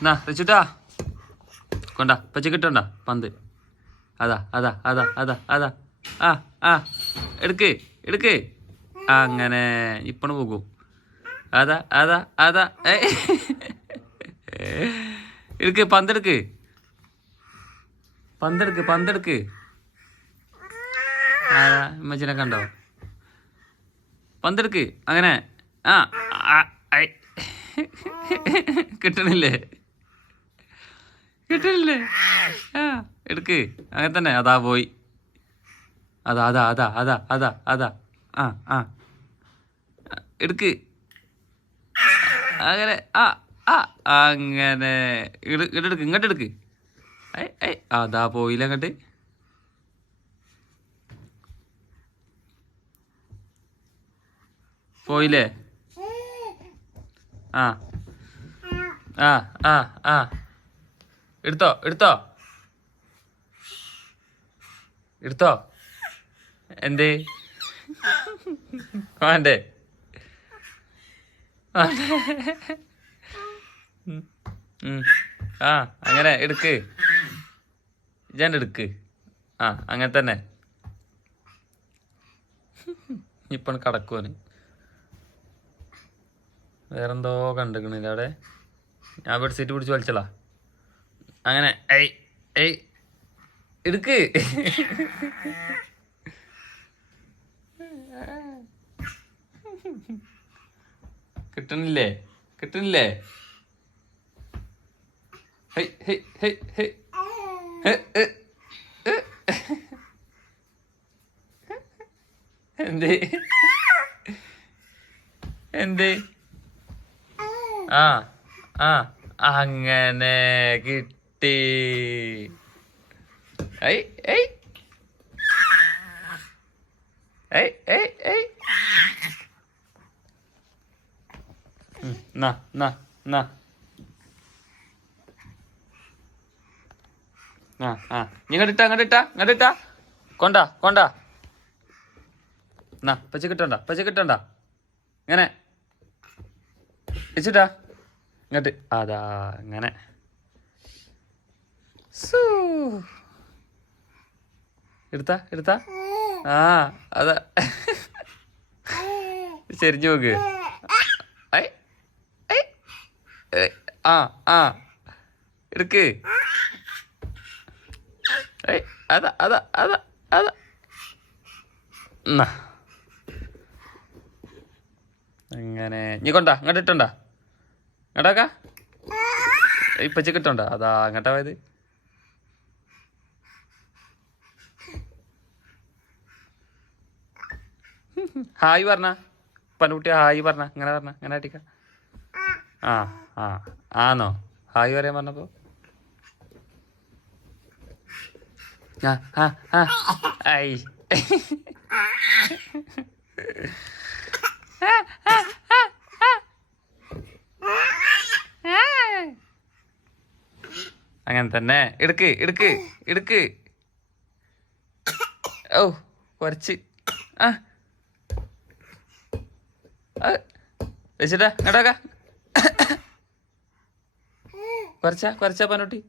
എന്നാ വെച്ചിട്ടാ കൊണ്ടാ പച്ച കിട്ടണ്ട പന്ത്. അതാ അതാ അതാ അതാ അതാ ആ ആ എടുക്ക് എടുക്ക്. അങ്ങനെ ഇപ്പണ് പോകും. അതാ അതാ അതാ എടുക്ക് പന്തെടുക്ക് പന്തെടുക്ക് പന്തെടുക്ക്. അതാ ഉമ്മച്ചിനെ കണ്ടോ? പന്തെടുക്ക് അങ്ങനെ. ആ കിട്ടണില്ലേ കിട്ടണില്ലേ? ആ എടുക്ക് അങ്ങനെ തന്നെ. അതാ പോയി. അതാ അതാ അതാ അതാ അതാ അതാ ആ ആ എടുക്ക് അങ്ങനെ. ആ ആ അങ്ങനെ ഇങ്ങോട്ടെടുക്ക് ഇങ്ങോട്ടെടുക്ക്. അതാ പോയില്ല അങ്ങോട്ട്. പോയില്ലേ? ആ ആ ആ ആ എടുത്തോ എടുത്തോ എടുത്തോ. എന്തേ വേണ്ടേ? ആ അങ്ങനെ എടുക്ക്. ഇജാണ്ട് എടുക്ക്. ആ അങ്ങനെ തന്നെ. ഇപ്പം കടക്കുവന്. വേറെന്തോ കണ്ടിക്കണില്ല അവിടെ. ഞാൻ ബെഡ്ഷീറ്റ് പിടിച്ച് വലിച്ചളാ. അങ്ങനെ ഏയ് ഏയ് എടുക്ക്. കിട്ടണില്ലേ കിട്ടണില്ലേ? ഹൈ ഹൈ ഹൈ ഹൈ എന്തേ എന്തേ? ആ ആ അങ്ങനെ കിട്ടി. I I I I I നാ നാ നാ ആ ആ ഇങ്ങോട്ടിട്ടാ ഇങ്ങോട്ടിട്ടാ ഇങ്ങോട്ടിട്ടാ. കൊണ്ടാ കൊണ്ടാ. എന്നാ പച്ച കിട്ടണ്ട പച്ച കിട്ടണ്ട. ഇങ്ങനെ വെച്ചിട്ടാ ഇങ്ങോട്ട്. അതാ ഇങ്ങനെ. എടുത്താ എടുത്താ. ആ അതാ ചെരിഞ്ഞു നോക്ക്. ആ ആ എടുക്ക്. അതാ അതാ അതാ അതാ എന്നാ അങ്ങനെ. നീ കൊണ്ടാ ഇങ്ങോട്ട് ഇട്ടണ്ട ഇങ്ങോട്ടാക്കാ. ഇപ്പച്ചി കിട്ടണ്ട. അതാ അങ്ങോട്ടാ പോയത്. ഹായ് പറഞ്ഞ പനുകുട്ടി. ഹായ് പറഞ്ഞ ഇങ്ങനെ പറഞ്ഞ ഇങ്ങനെ അടിക്ക. ആ ആ ആന്നോ ഹായ് പറയാൻ പറഞ്ഞപ്പോ. ആ ആ ആ ഐ അങ്ങനെ തന്നെ. എടുക്ക് എടുക്ക് എടുക്ക്. ഓ കുറച്ച് ആ വെച്ചിട്ടാ ഇങ്ങോട്ടാക്ക. കുറച്ചാ കുറച്ചാ പനോട്ടി.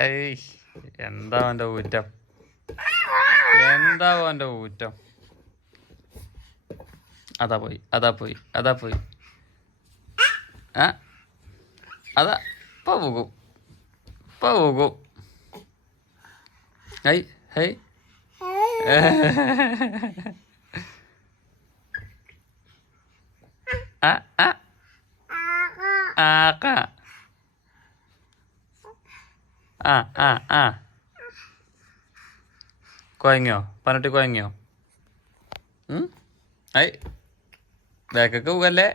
ഏയ് എന്താ അവൻ്റെ ഊറ്റം എന്താ അവൻ്റെ ഊറ്റം. അതാ പോയി അതാ പോയി അതാ പോയി. ആ അതാ ഇപ്പൊ പോകും ഇപ്പൊ പോകും. ഹൈ ഹൈ ആ ആ ആക്ക. ആ ആ ആ കുഴങ്ങിയോ പനട്ടി കുഴങ്ങിയോ? ഐ ബാക്കൊക്കെ പോകല്ലേ.